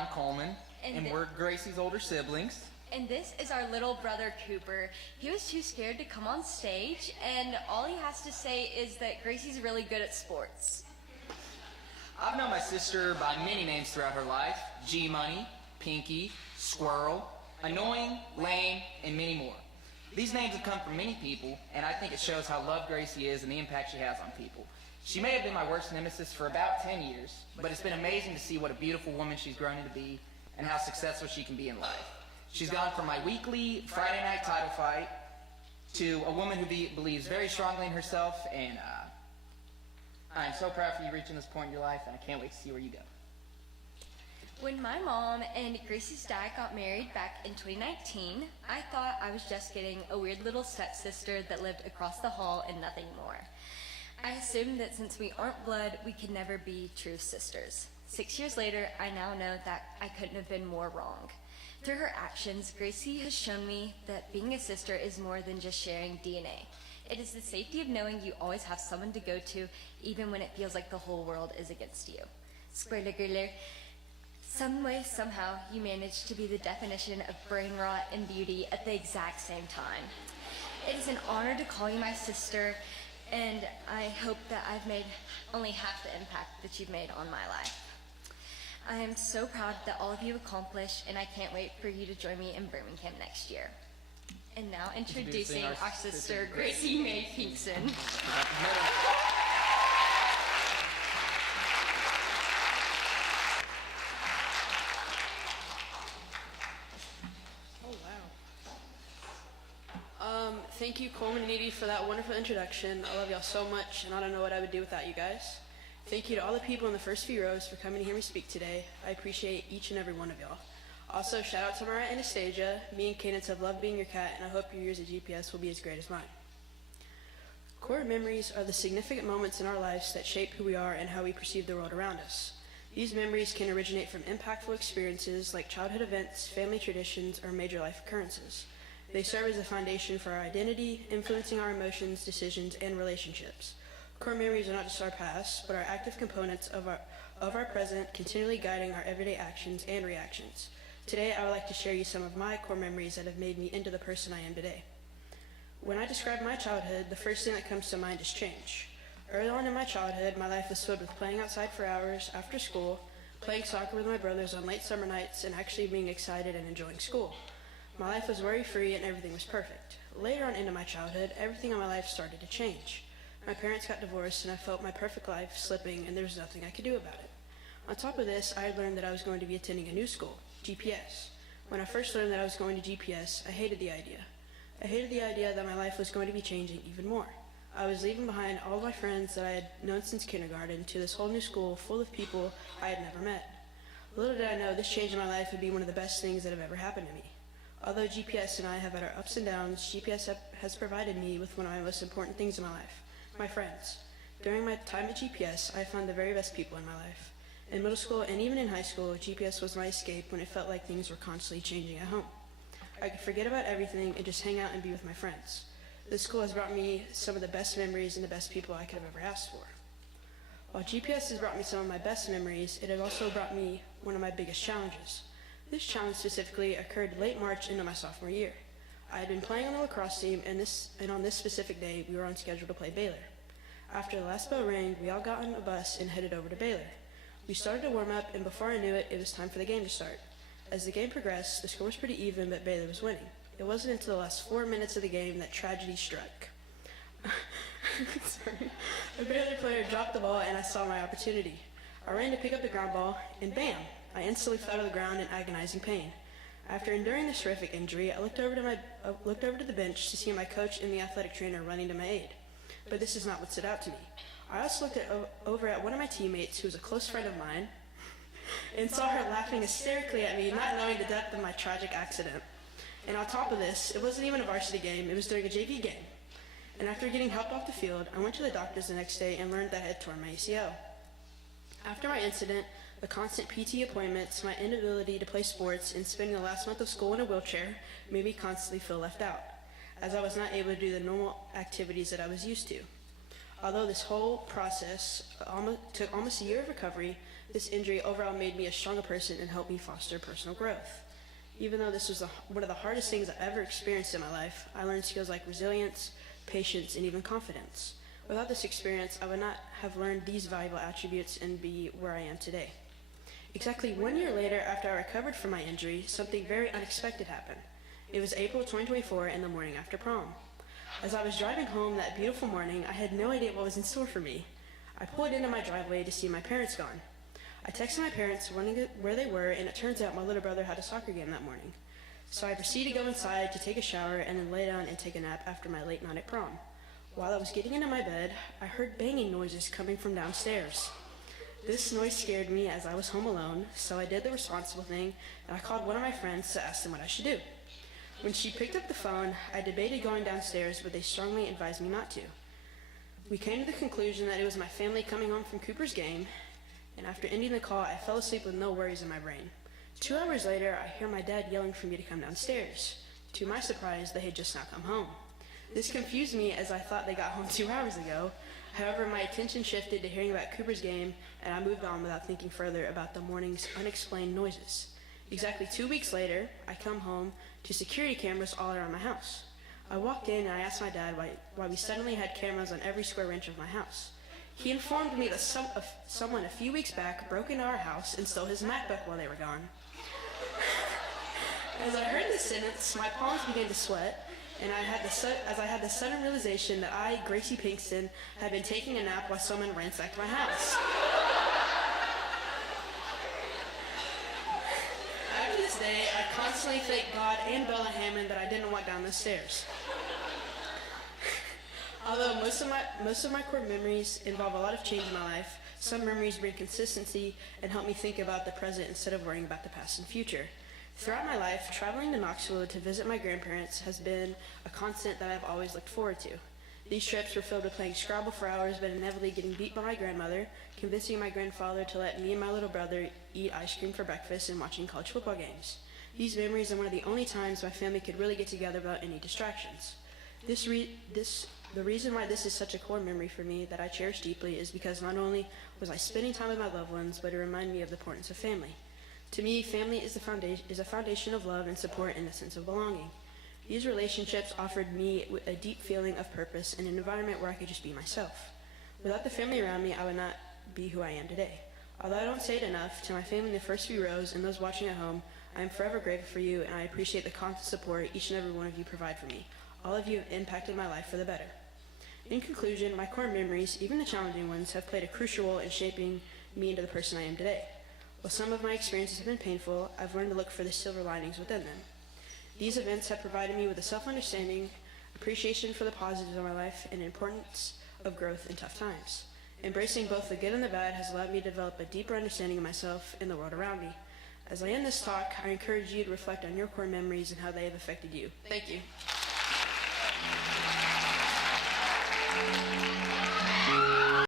I'm Coleman, and we're Gracie's older siblings. And this is our little brother, Cooper. He was too scared to come on stage, and all he has to say is that Gracie's really good at sports. I've known my sister by many names throughout her life. G-Money, Pinky, Squirrel, Annoying, Lame, and many more. These names have come from many people, and I think it shows how loved Gracie is and the impact she has on people. She may have been my worst nemesis for about 10 years, but it's been amazing to see what a beautiful woman she's grown into be and how successful she can be in life. She's gone from my weekly Friday night title fight to a woman who believes very strongly in herself, and I'm so proud for you reaching this point in your life, and I can't wait to see where you go. When my mom and Gracie's dad got married back in 2019, I thought I was just getting a weird little stepsister that lived across the hall and nothing more. I assumed that since we aren't blood, we could never be true sisters. 6 years later, I now know that I couldn't have been more wrong. Through her actions, Gracie has shown me that being a sister is more than just sharing DNA. It is the safety of knowing you always have someone to go to, even when it feels like the whole world is against you. Spoiler girler, some way, somehow, you manage to be the definition of brain rot and beauty at the exact same time. It is an honor to call you my sister, and I hope that I've made only half the impact that you've made on my life. I am so proud that all of you accomplished, and I can't wait for you to join me in Birmingham next year. And now introducing our sister, Gracie Mae Pinkson. Thank you, Coleman and Edie, for that wonderful introduction. I love y'all so much, and I don't know what I would do without you guys. Thank you to all the people in the first few rows for coming to hear me speak today. I appreciate each and every one of y'all. Also, shout out to Mariah and Anastasia. Me and Cadence have loved being your cat, and I hope your years at GPS will be as great as mine. Core memories are the significant moments in our lives that shape who we are and how we perceive the world around us. These memories can originate from impactful experiences like childhood events, family traditions, or major life occurrences. They serve as a foundation for our identity, influencing our emotions, decisions, and relationships. Core memories are not just our past, but are active components of our present, continually guiding our everyday actions and reactions. Today, I would like to share you some of my core memories that have made me into the person I am today. When I describe my childhood, the first thing that comes to mind is change. Early on in my childhood, my life was filled with playing outside for hours after school, playing soccer with my brothers on late summer nights, and actually being excited and enjoying school. My life was worry-free and everything was perfect. Later on into my childhood, everything in my life started to change. My parents got divorced and I felt my perfect life slipping and there was nothing I could do about it. On top of this, I had learned that I was going to be attending a new school, GPS. When I first learned that I was going to GPS, I hated the idea. I hated the idea that my life was going to be changing even more. I was leaving behind all my friends that I had known since kindergarten to this whole new school full of people I had never met. Little did I know this change in my life would be one of the best things that have ever happened to me. Although GPS and I have had our ups and downs, GPS has provided me with one of my most important things in my life, my friends. During my time at GPS, I found the very best people in my life. In middle school and even in high school, GPS was my escape when it felt like things were constantly changing at home. I could forget about everything and just hang out and be with my friends. This school has brought me some of the best memories and the best people I could have ever asked for. While GPS has brought me some of my best memories, it has also brought me one of my biggest challenges. This challenge specifically occurred late March into my sophomore year. I had been playing on the lacrosse team, and on this specific day, we were on schedule to play Baylor. After the last bell rang, we all got on a bus and headed over to Baylor. We started to warm up, and before I knew it, it was time for the game to start. As the game progressed, the score was pretty even, but Baylor was winning. It wasn't until the last 4 minutes of the game that tragedy struck. Sorry. A Baylor player dropped the ball, and I saw my opportunity. I ran to pick up the ground ball, and bam! I instantly fell to the ground in agonizing pain. After enduring this horrific injury, I looked over to the bench to see my coach and the athletic trainer running to my aid. But this is not what stood out to me. I also looked over at one of my teammates, who was a close friend of mine, and saw her laughing hysterically at me, not knowing the depth of my tragic accident. And on top of this, it wasn't even a varsity game, it was during a JV game. And after getting helped off the field, I went to the doctors the next day and learned that I had torn my ACL. After my incident, the constant PT appointments, my inability to play sports, and spending the last month of school in a wheelchair made me constantly feel left out, as I was not able to do the normal activities that I was used to. Although this whole process took almost a year of recovery, This injury overall made me a stronger person and helped me foster personal growth. Even though this was one of the hardest things I've ever experienced in my life, I learned skills like resilience, patience, and even confidence. Without this experience, I would not have learned these valuable attributes and be where I am today. Exactly 1 year later, after I recovered from my injury, something very unexpected happened. It was April 2024 in the morning after prom. As I was driving home that beautiful morning, I had no idea what was in store for me. I pulled into my driveway to see my parents gone. I texted my parents wondering where they were, and it turns out my little brother had a soccer game that morning. So I proceeded to go inside to take a shower and then lay down and take a nap after my late night at prom. While I was getting into my bed, I heard banging noises coming from downstairs. This noise scared me as I was home alone, so I did the responsible thing and I called one of my friends to ask them what I should do. When she picked up the phone, I debated going downstairs, but they strongly advised me not to. We came to the conclusion that it was my family coming home from Cooper's game, and after ending the call, I fell asleep with no worries in my brain. 2 hours later, I hear my dad yelling for me to come downstairs. To my surprise, they had just now come home. This confused me as I thought they got home 2 hours ago. However, my attention shifted to hearing about Cooper's game, and I moved on without thinking further about the morning's unexplained noises. Exactly 2 weeks later, I come home to security cameras all around my house. I walked in and I asked my dad why we suddenly had cameras on every square inch of my house. He informed me that someone a few weeks back broke into our house and stole his MacBook while they were gone. As I heard this sentence, my palms began to sweat, and I had the sudden realization that I, Gracie Pinkston, had been taking a nap while someone ransacked my house. After this day, I constantly thank God and Bella Hammond that I didn't walk down the stairs. Although most of my core memories involve a lot of change in my life, some memories bring consistency and help me think about the present instead of worrying about the past and future. Throughout my life, traveling to Knoxville to visit my grandparents has been a constant that I've always looked forward to. These trips were filled with playing Scrabble for hours, but inevitably getting beat by my grandmother, convincing my grandfather to let me and my little brother eat ice cream for breakfast, and watching college football games. These memories are one of the only times my family could really get together without any distractions. The reason why this is such a core memory for me that I cherish deeply is because not only was I spending time with my loved ones, but it reminded me of the importance of family. To me, family is a foundation of love and support and a sense of belonging. These relationships offered me a deep feeling of purpose and an environment where I could just be myself. Without the family around me, I would not be who I am today. Although I don't say it enough, to my family in the first few rows and those watching at home, I am forever grateful for you, and I appreciate the constant support each and every one of you provide for me. All of you have impacted my life for the better. In conclusion, my core memories, even the challenging ones, have played a crucial role in shaping me into the person I am today. While some of my experiences have been painful, I've learned to look for the silver linings within them. These events have provided me with a self-understanding, appreciation for the positives of my life, and importance of growth in tough times. Embracing both the good and the bad has allowed me to develop a deeper understanding of myself and the world around me. As I end this talk, I encourage you to reflect on your core memories and how they have affected you. Thank you.